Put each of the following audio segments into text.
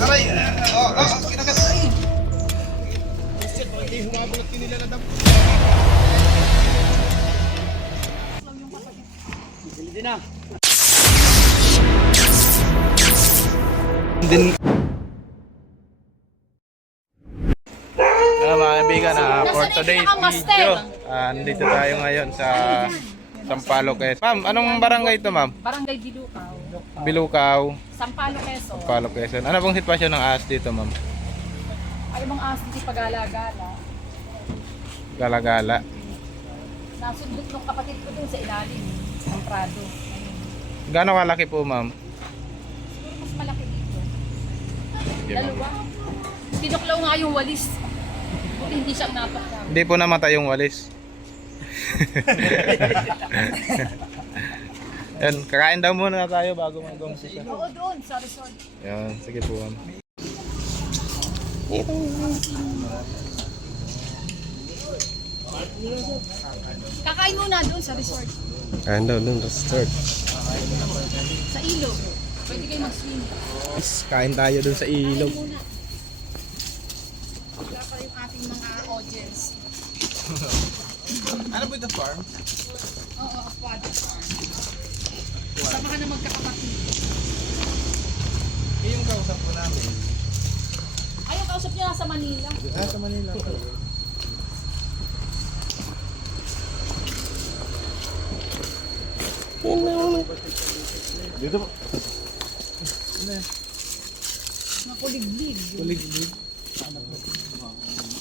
Aray! Kinagat! Ay! Shit, parang hindi humabot nila na dam. Hindi na. Din mga kaibigan, for today's video, nandito tayo ngayon sa Sampaloc, Quezon. Ma'am, anong barangay ito, ma'am? Barangay Bilukaw. Bilukaw, Sampaloc, Quezon. Sampaloc, Quezon. Ano pong sitwasyon ng ahas dito, ma'am? Ay, mga aso di pagala-gala. Gala-gala. Nasundot ng kapatid ko dun sa ilalim ng Prado. Gaano kalaki po, ma'am? Siguro mas malaki dito. Okay, ma'am. Dalawa. Tinuklaw nga yung walis. Buti hindi siya napaklaw. Hindi po namatay yung walis. Yan, kakain daw muna tayo bago mag-umpisa. Oo, doon sa resort. Yan, sige po, ma'am. Kakain muna doon sa resort. Kain daw dun, start. Sa ilog. Pwede kayo mag-swim. Kain tayo dun sa ilog. Kain muna. Wala pa yung ating mga audience. Ano po ito, farm? Oo, aquatic farm. Sama ka na magkakapatid. Yung kausap po namin. Ay, yung kausap niya nasa Manila. Sa Manila. Dito po. Makuliglig. Kulig-lig.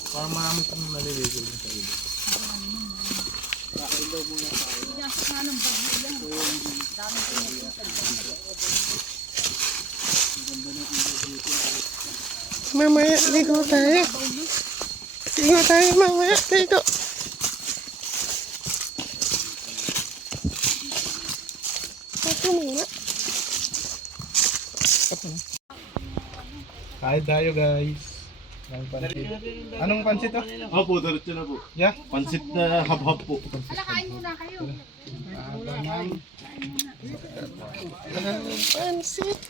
Parang marami pong naliligo din sa ilog. Pinasok nga ng bagyo yan. Dami ko napunta dyan. Mamaya, ligo tayo. Ligo tayo, mamaya, ligo. Ako muna. Kain tayo, guys. Anong pansit to? Opo, diretso na po. Yeah? Pansit na hab-hab po. Ala, kain muna kayo. Pansit.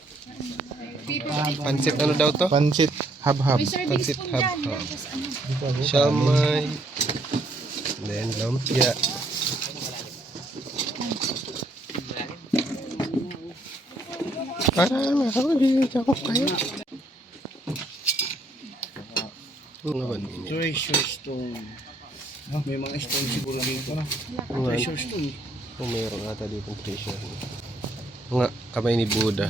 Pansit ano daw to? Pansit hab-hab. May serving Pansit spoon hab. dyan. Yan, tapos ano. Siomay. Then lumpia. Para makakabili ako kayo. Ano ba din? Treasure stone. May mga stone siguro dito na. Treasure stone. Kung mayroon ata dito treasure. Nga, kamay ni Buddha.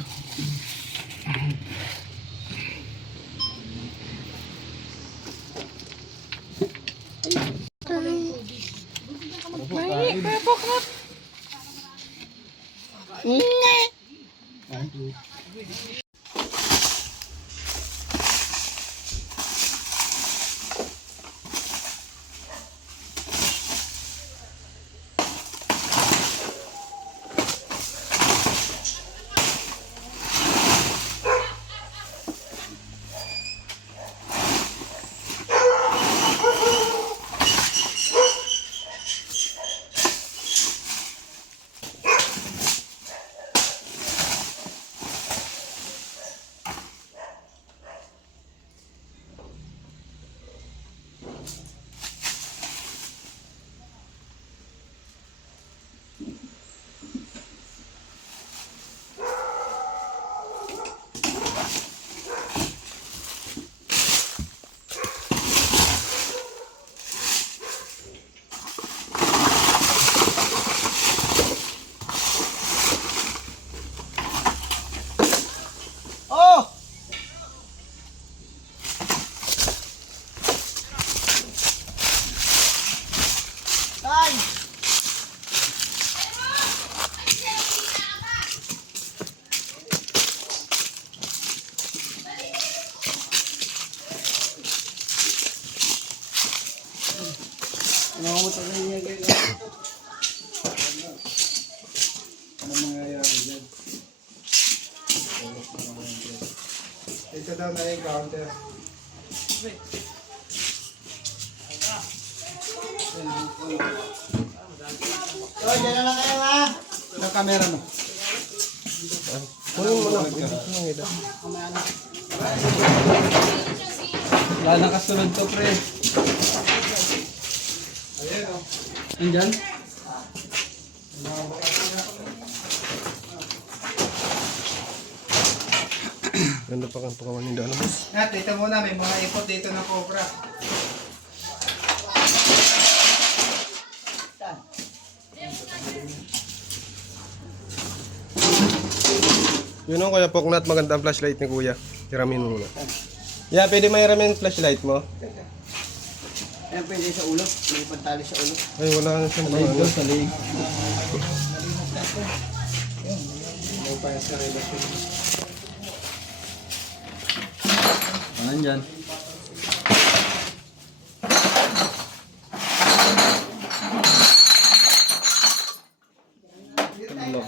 Ito daw na yung counter. Oh, dyan na lang kayo ha. Ang camera mo. Kunin mo na. Wala na kasunod to, pre. Andyan? Ganda pa kang pakawan nila, ano boss? At dito muna, may mga ipot dito ng cobra. Yun o, Kuya Poknat, maganda ang flashlight ni Kuya. Hiramin mo muna. Yeah, pwede may hiramin flashlight mo? Ayan, pwede sa ulo. May pantali sa ulo. Ay, wala kang siyang pang ano. Sa leg. Andyan.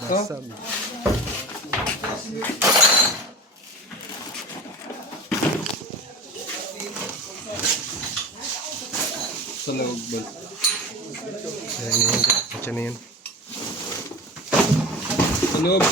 Basag. Sa loob ba? Ayan na yun. Diyan na yun. Sa loob.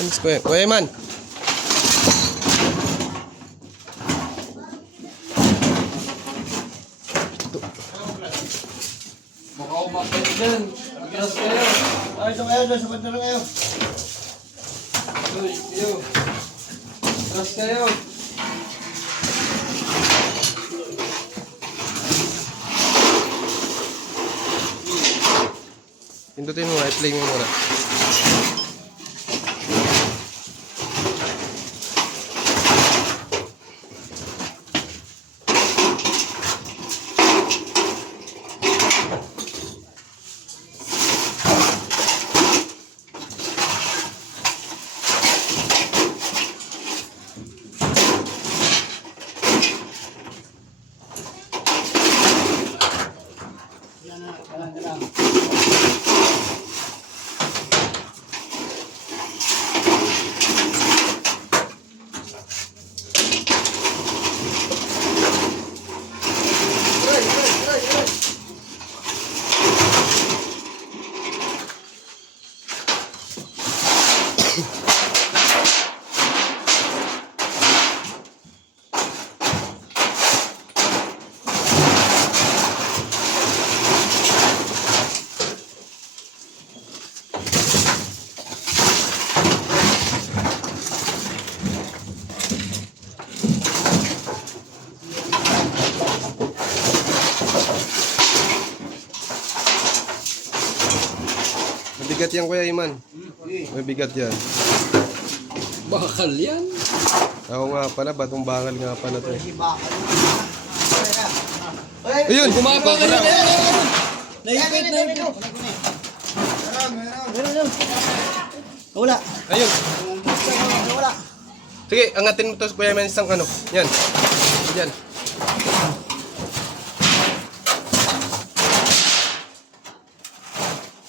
Saan si Kuya? Kuya Iman! Baka umakit dyan. Bigas kayo. Ay, ito kayo, sa kanta lang kayo. Uy, kayo. Bigas kayo. Pindutin mo, i-play mo muna. Mabigat yan, Kuya Iman. Mabigat yan. Bakal yan. Ako nga pala, batong bangal nga pala to. Ay, Ayun! Kumapa ka na. naipit, naipit. Meron. Wala. Ayun! Wala. Sige, angatin mo to, Kuya Iman, isang ano. Yan. Yan.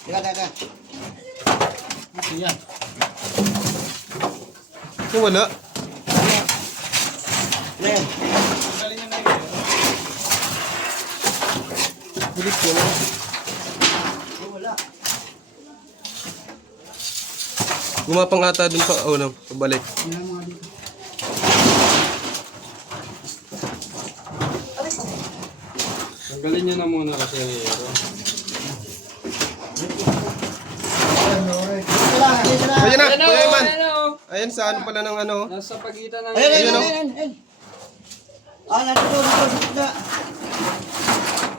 Teka. Yan. Yung wala. Yan. Bilis ko na. Wala. Gumapang ata dun pa, pabalik. Tanggalin nyo na muna kasi ang hero. Ayun na, Ayan o, Kuya Iman. ayan o. Ayun, sa ano pala ng ano. Nasa pagitan ng... Ayun. Nandito.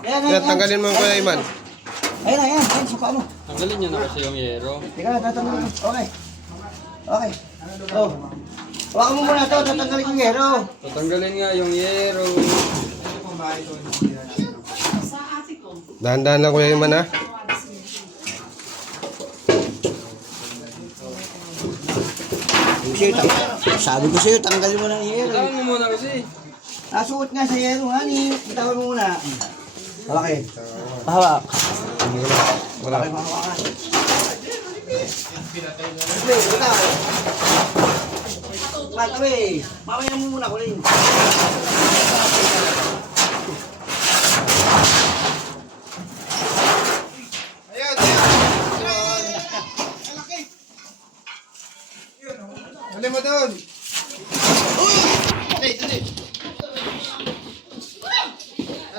Yan, tanggalin mo ang Kuya Iman. Ayun, sa paa mo. Tanggalin nyo na kasi yung hero. Teka, tatanggalin mo. Okay. Okay. Oh. Hawakan mo muna to, tatanggalin yung yero. Tatanggalin nga yung yero. Sa ate ko. Dahan-dahan lang Kuya Iman ha. Sabi ko sa'yo, tanggalin mo na yung yero. Tawag mo muna kasi. Nasuot nga sa yero, honey. Bitawan mo muna. Hawakin. Pahawak. Wala. Hawakan. Wait, bitaw. Patawi. Mamaya mo muna, kulin. Hali mo doon.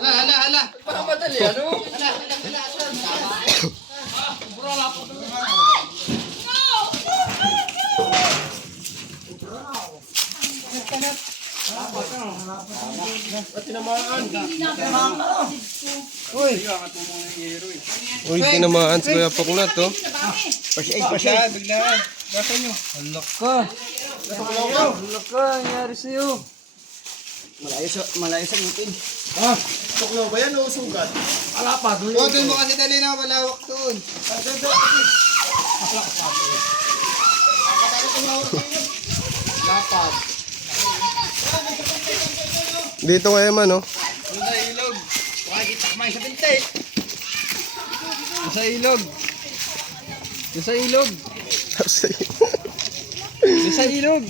Hala. Parang madali, ano? Uy, tinamaan si Kuya Poknat, oh. First aid, first aid. Biglaan. Basta nyo. Halak ka. Halak ka, nangyari sa'yo. Malayo sa ngipin. Ah, tuklaw ba yan o sugat? Wala pa, doon. O, doon mo kasi dali na malawak doon. Lapad. Dito kayo man, no? Doon sa ilog. Makikita kamay sa binte. Doon sa ilog. Doon sa ilog. Doon sa ilog.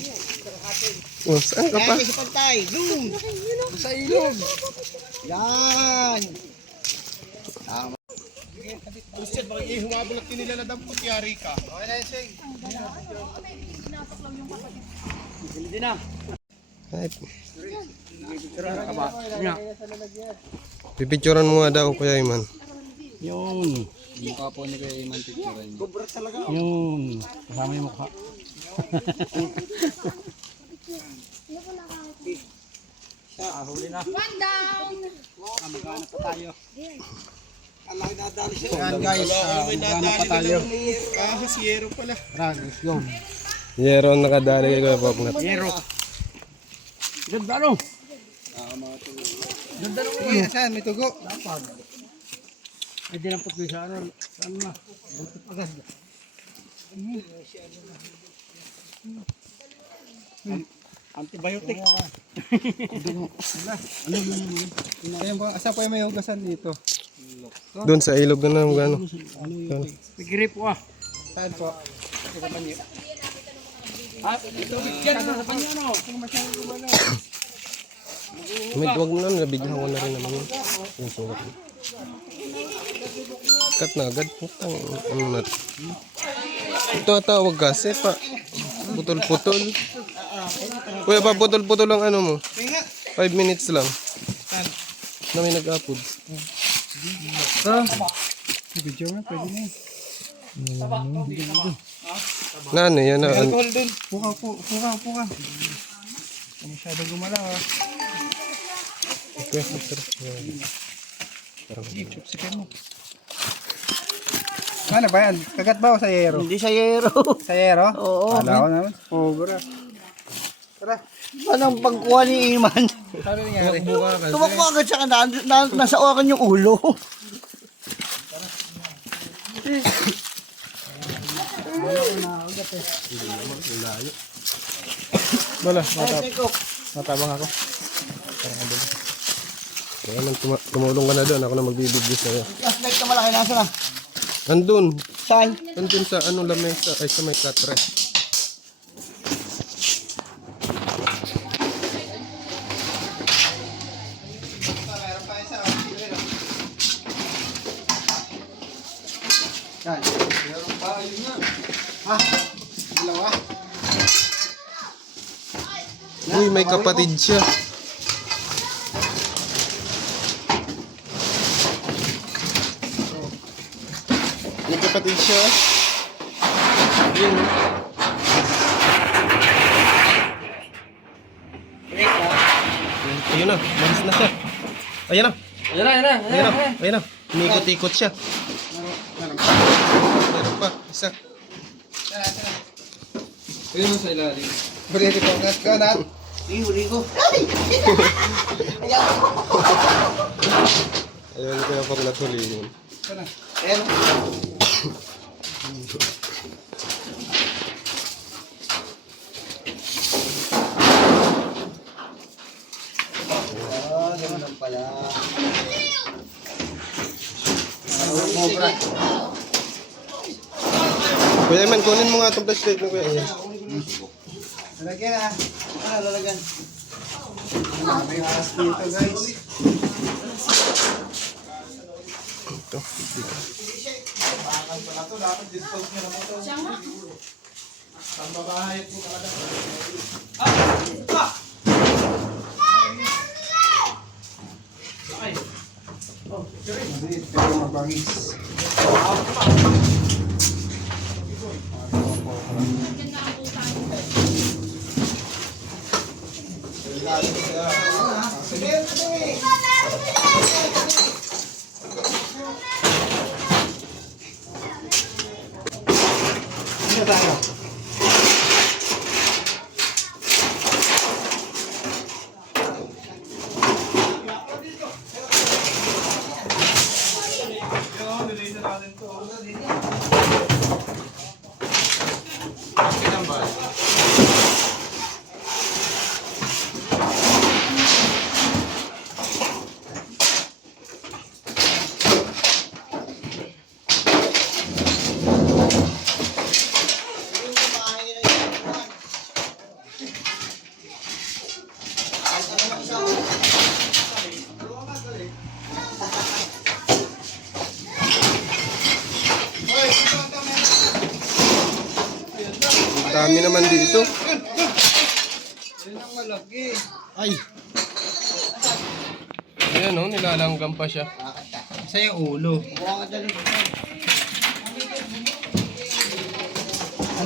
Oh, saan ka pa? Sa pantay, doon. Doon sa ilog. Yan. Buset, baka ihumabol at kinila na dampot, yari ka. Okay na yun, Sing. Hindi na. Pipicturan mo nga daw, Kuya Iman. Yun. Yung kapo ni Kuya Iman picturean. Yun. Kasama yung mukha. One down. Yan guys. Magkano pa tayo? Yero pala. Tara, let's go. Yero ang nakadali kay Kuya Poknat. Yero. Ganda no? Ganda no? Uy, saan? May tugo. Ay, dinampot ko sa ano. Saan na? Buntot agad. Antibiotic. Ayan ba? Asa pa yung may hugasan dito? Doon sa ilog na ng gano. May grip ko ah. Saan po? Ah, ito bigyan na sa panyo no. Wag mo na, nabigyan ko na rin naman yun. Yung sugat mo. Cut na agad. Putang, ano na. Ito atawag kasi pa. Putol-putol. Kuya pa, putol-putol ang ano mo. 5 minutes lang. Na may nag-upload. Video mo, pwede na Na ano yan na. Puka. Masyado gumalaw ah. Okay, sir. Sipan mo. Ano ba yan? Kagat ba o sa yero? Hindi sa yero. Sa yero? Oo. Kala ko naman. Oo, gura. Tara. Anong pagkuha ni Iman? Sabi nangyari? Tumakbo agad siya nasa oran yung ulo. Wala, Matabang ako. Kaya nang tumulong ka na doon, ako na magbibigay sa'yo. flashlight na malaki, nasa na? Andun. Saan? Andun sa ano lamesa, ay sa may katre. Saan? Uy, may kapatid siya. May kapatid siya. Yun. Ayun na, malis na siya. Ayan na. Ayan na. Inikot-ikot siya. Meron pa, isa. Pwede mo sa ilalim. Pwede ko ka na. Huli ko. Ayun ko yung pag natulihin. Ayan. Ganun lang pala. Mobra. Kuya man, kunin mo nga itong flashlight na kuya. Ayan. Lalagyan na. Lalagyan. May aras dito guys. Ito. Dami naman dito. Ay. Ayan o, nilalanggam pa siya. Isa yung ulo.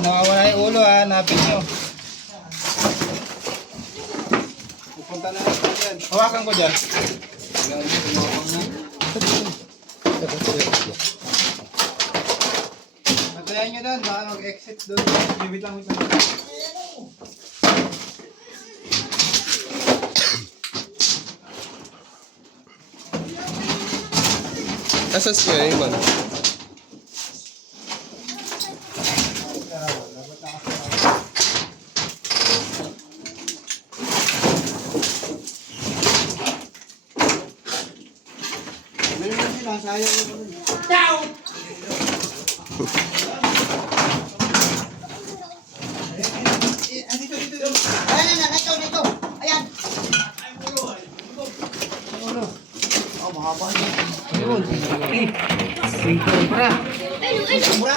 Nawawala yung ulo ha. Hanapin nyo. Pupunta na natin dyan. Hawakan ko dyan. Patayan nyo doon. Baka mag-exit doon. Wait lang. Asa siya yung man? Meron sila. Sayang ko. Dito. Ayan. Ito. Ayan. Oh, mahaba niya. Ayun. Cobra. Cobra.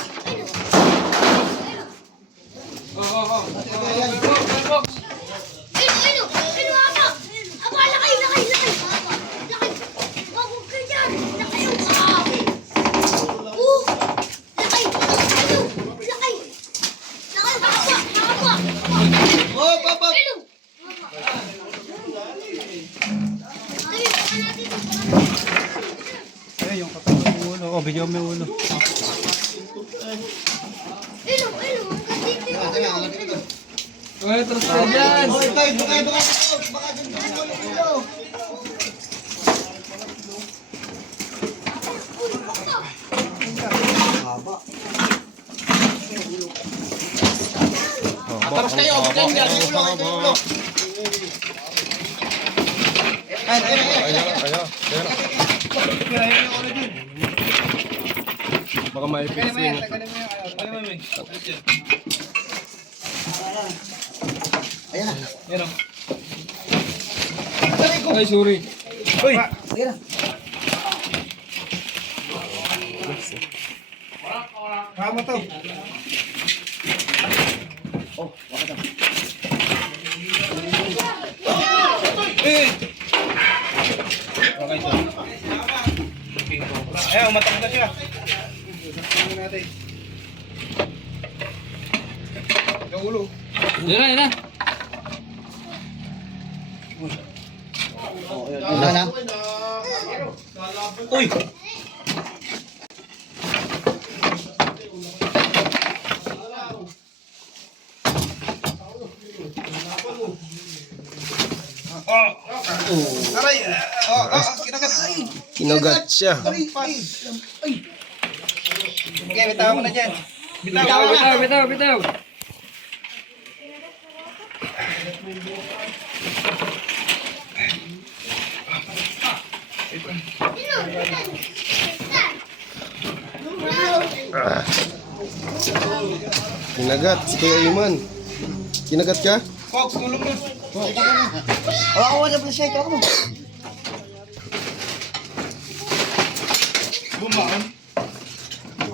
Yung katawan ng ulo. Oh, bigyan mo yung ulo. Uy, trust ka dyan! Oh, ito. Baka dun ulo. Haba. Atras kayo. Bigyan niya. Yung ulo. Ayan. Baka maipit siya. Ayan. Ay, sorry. Uy. Ayan. Kama to. Oh, wala to. Okay, so. Ayan, umatak na siya. Saktan natin. Yung ulo. Yan na. Wala na. Uy! Kinagat siya. Bitaw. Kinagat si Kuya Iman. Kinagat ka? Hawakan mo na flashlight. Hawakan mo.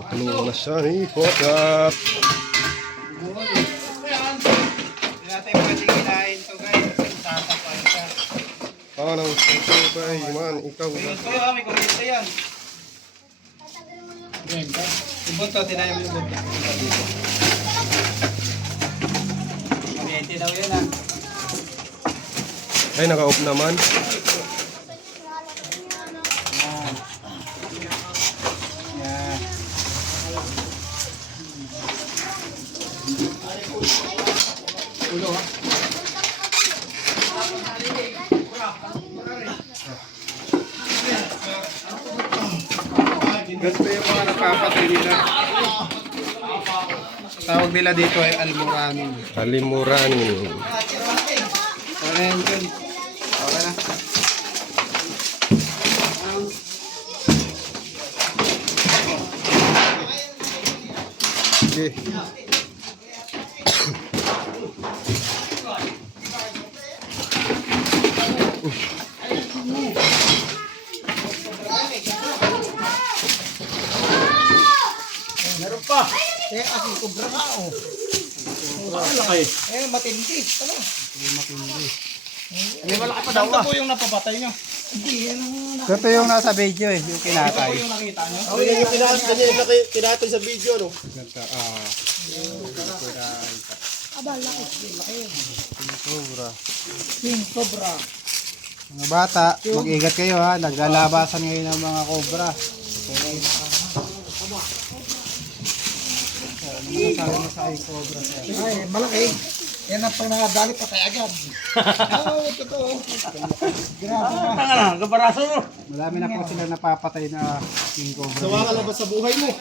Tulungan na siya ni Pokat. Parang Kuya Iman, ikaw na. Ay, naka-off naman. Ganito yung mga napapatay nila. Tawag nila dito ay almoranin. Kalimuranin. Ano yan dyan? Okay na. Okay. Eh, aking kubra ka, oh. Eh, matindi. Ano? Matindi. Malaki pa daw, ah. Ito po yung napapatay nyo. Ito yung nasa video eh, yung kinatay. Yung nakita nyo. Oh, yan yung kinatay sa video, no? King Cobra. Mga bata, mag-ingat kayo ha, naglalabasan ngayon ng mga cobra. Ay, malaki. Yan ang pang nakadali, patay agad. Oo, totoo. Grabe ka. Marami na po sila napapatay na king cobra. Sawa ka lang ba sa buhay mo?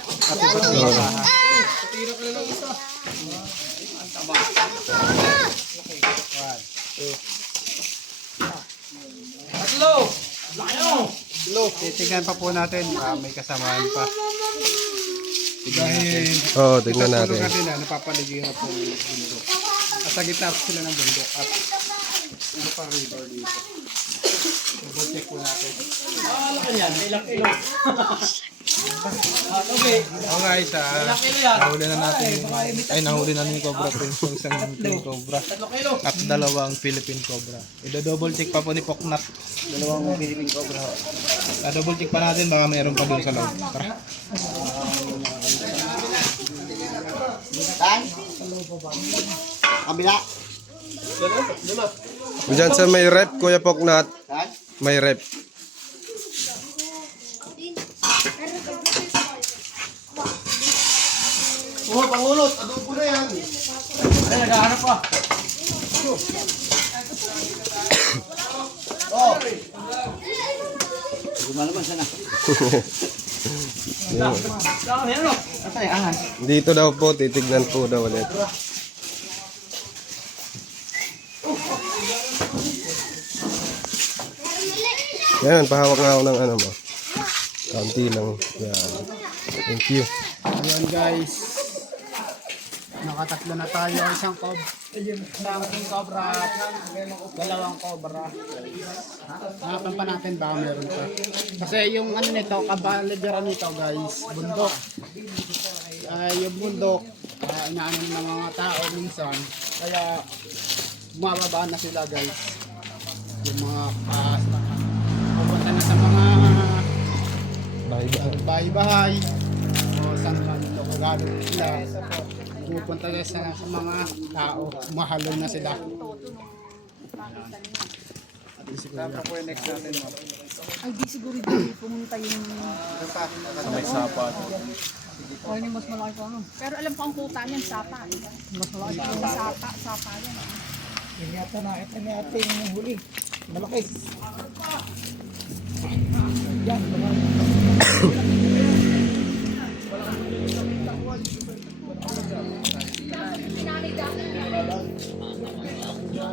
Titingnan pa po natin, may kasamaan pa. Oo, tignan natin. Tulungan nila, napapaligiran po yung bundok. At sa gitna po sila ng bundok at ano pa river dito. Double check po natin. Oo guys, nahuli na natin. Ay, nahuli na yung Cobra Prince yung isang King Cobra. At dalawang Philippine Cobra. I-double check pa po ni Poknat. Dalawang Philippine Cobra. Double check pa natin, baka mayroon pa doon sa loob. Tara. Saan? Kabila. Diyan sa may rep, Kuya Poknat. Saan? May rep. Oh, pangulot. Adobo na yan. Ay, naghahanap pa. Oh. Gumalaman sana. Ay, ahas. Dito daw po, titignan po daw ulit. Yan, pahawak nga ako ng ano mo. Kaunti lang. Yan. Thank you. Ayan guys, nakatatlo na tayo. Isang king cobra, dalawang cobra. Hanapan pa natin baka meron pa. Kasi yung ano nito, kabaligiran nito guys, bundok. Yung bundok, inaano ng mga tao minsan. Kaya bumababa na sila guys. Yung mga pupunta na sa mga bahay-bahay. O saan man ito kagalit sila. Pupunta na sa mga tao. Mahalo na sila. Ay, di siguro dito pumunta yung... Sa may sapat. O, yun yung mas malaki pa ano. Pero alam ko ang kuta niyan, sapa. Mas malaki pa yung sapa yan. Yan yata nakita ni ate yung huli. Malaki. Yan,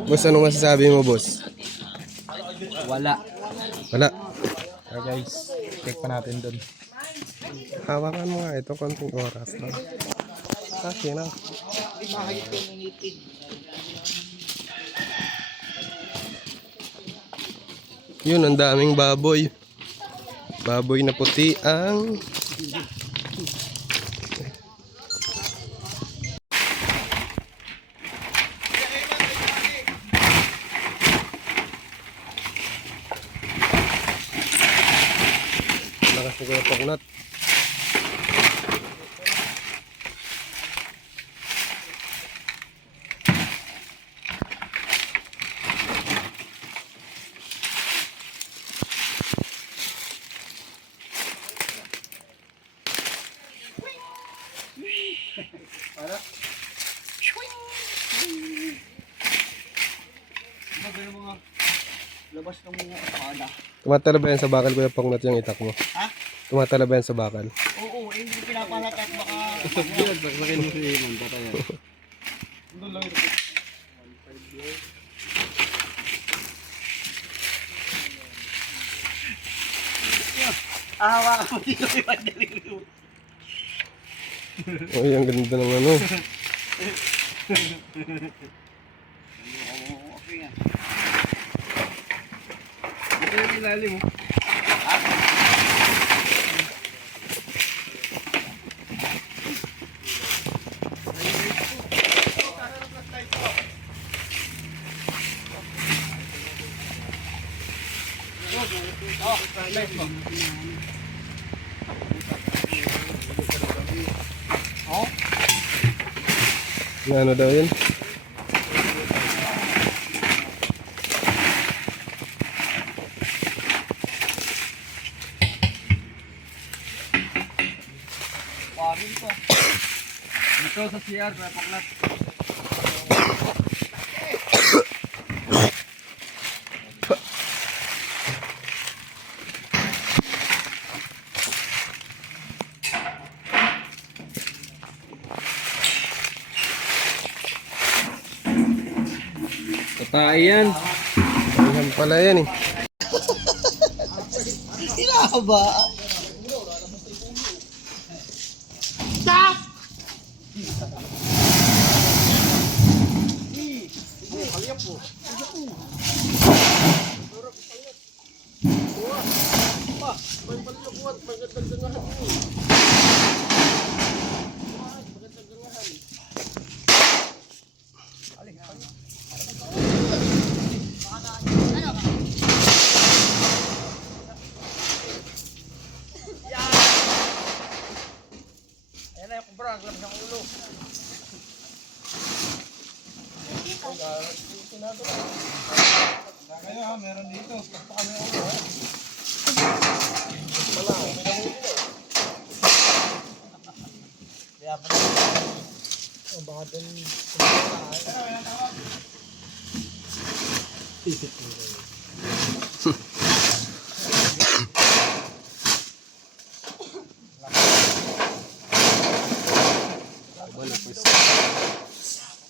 Boss, anong masasabi mo, boss? Wala. Wala. Guys, check pa natin doon. Hawakan mo nga ito, konting oras na. Kasi na. Yun, ang daming baboy. Baboy na puti ang... Lakas ko yung paknat. Labas ng mga kada. Tumatala ba yan sa bakal, kuya paknat yung itak mo? Ha? Tumatala ba yan sa bakal? Oo, hindi pinapalat at baka... Saksakin mo si Iman, patayan. Hawakan mo dito yung madali mo. Uy, ang ganda ng ano. Okay nga. Ito yung ilalim mo. Ano daw yun? Ito sa CR, paklat. Patay yan. Ayan pala yan eh. Sila ba? Kaya meron dito.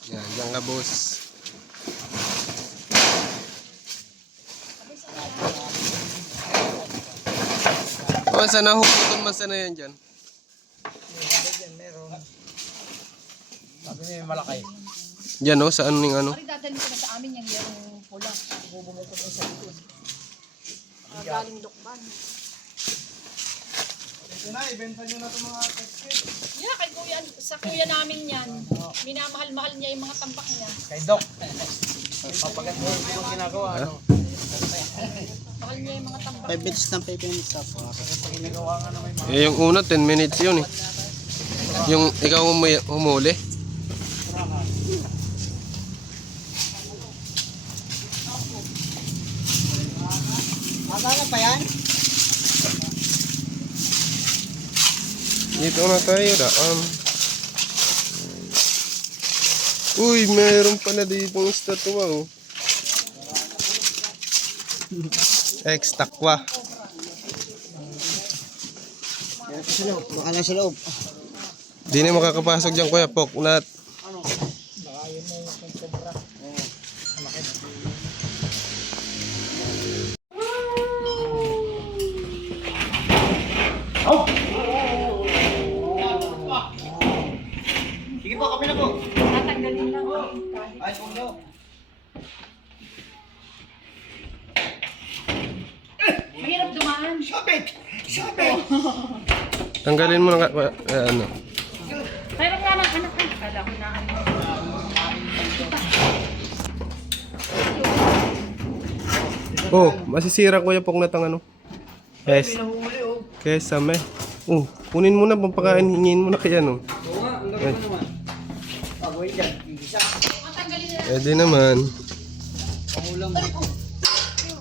Yan, yan ka boss. Oh, sana hukutan man sana yan dyan. Sabi niya yung malaki. Yan o, saan yung ano? Pari dadalhin ko na sa amin yung pula. Bubungol ko na sa likod. Galing Lokban. Ito na, ibenta nyo na itong mga text. Yeah, kay kuya, sa kuya namin yan. Minamahal-mahal niya yung mga tampak niya. Kay Doc. Papagat mo yung ginagawa. Ano? Mahal niya yung mga tampak. 5 minutes ng 5 minutes up. Eh, yung una 10 minutes yun eh. Yung ikaw humuli. Magana pa yan? Dito na tayo daan. Uy, meron pala ditong estatwa oh. Ex-takwa. Baka na sa loob. Di na makakapasok dyan kuya, poknat. Sige po, kami na po. Tatanggalin lang. Ay, po nyo. Mahirap dumaan. Tanggalin mo na ano. Mayroon nga ng anak. Kala ko na ano. Oh, masisira kuya poknat ang ano. Yes. Kesame. Oh, kunin mo na pampakain, hingin mo na kaya no. Pwede naman.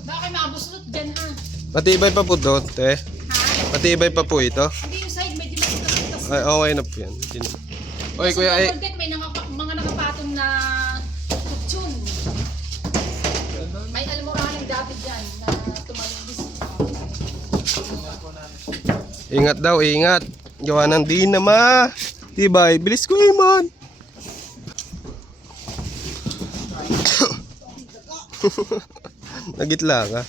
Baka mabuslot dyan ha. Matibay pa po to, te. Matibay pa po ito. Hindi yung side medyo mas Ay, okay na po yan. Oy, kuya, ay. may mga nakapatong na kutsyon. May almoraling dati dyan na tumalubis. Ingat daw, ingat. Gawa ng di na ma. Tibay, bilis ko man. Nagitla ka.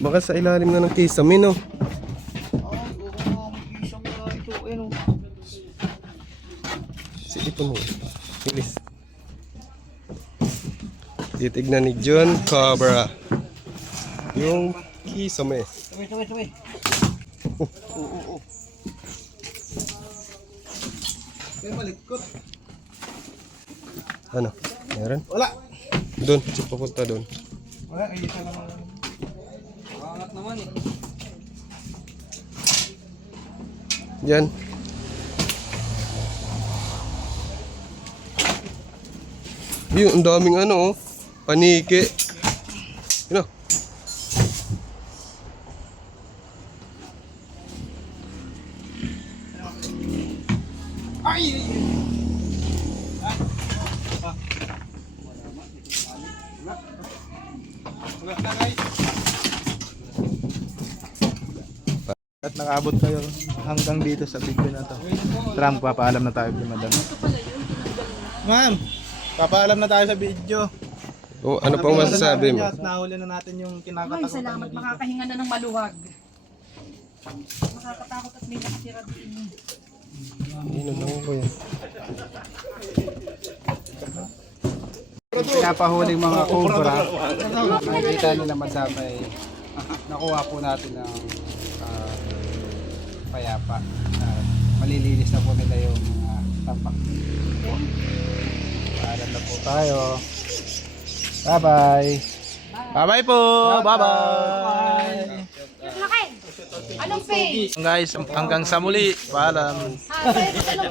Baka sa ilalim na ng kisame, no? Silipon mo. Bilis. Titignan ni John Cobra yung kisame. Tuloy. Ano? Meron? Wala. Doon, papunta doon. Wala, isa lang. Pangat naman eh. Yan. Yun, ang daming ano oh. Paniki. Yun oh. At nakaabot kayo hanggang dito sa video na to. Tara, papaalam na tayo kay madam. Ma'am, papaalam na tayo sa video. Oh, ano pang masasabi mo? At nahuli na natin yung Ay, kinakatakutan salamat. mo dito. Makakahinga na ng maluwag. Makakatakot at may nakatira din. Hindi na lang ko yan. Pinapahuling mga cobra. Nakikita nyo naman sa may nakuha po natin ng payapa. Malilinis na po nila yung mga tapak. Paalam na po tayo. Bye-bye. Bye-bye po! Bye-bye! Anong page? Guys, hanggang sa muli. Paalam. Anong page nila?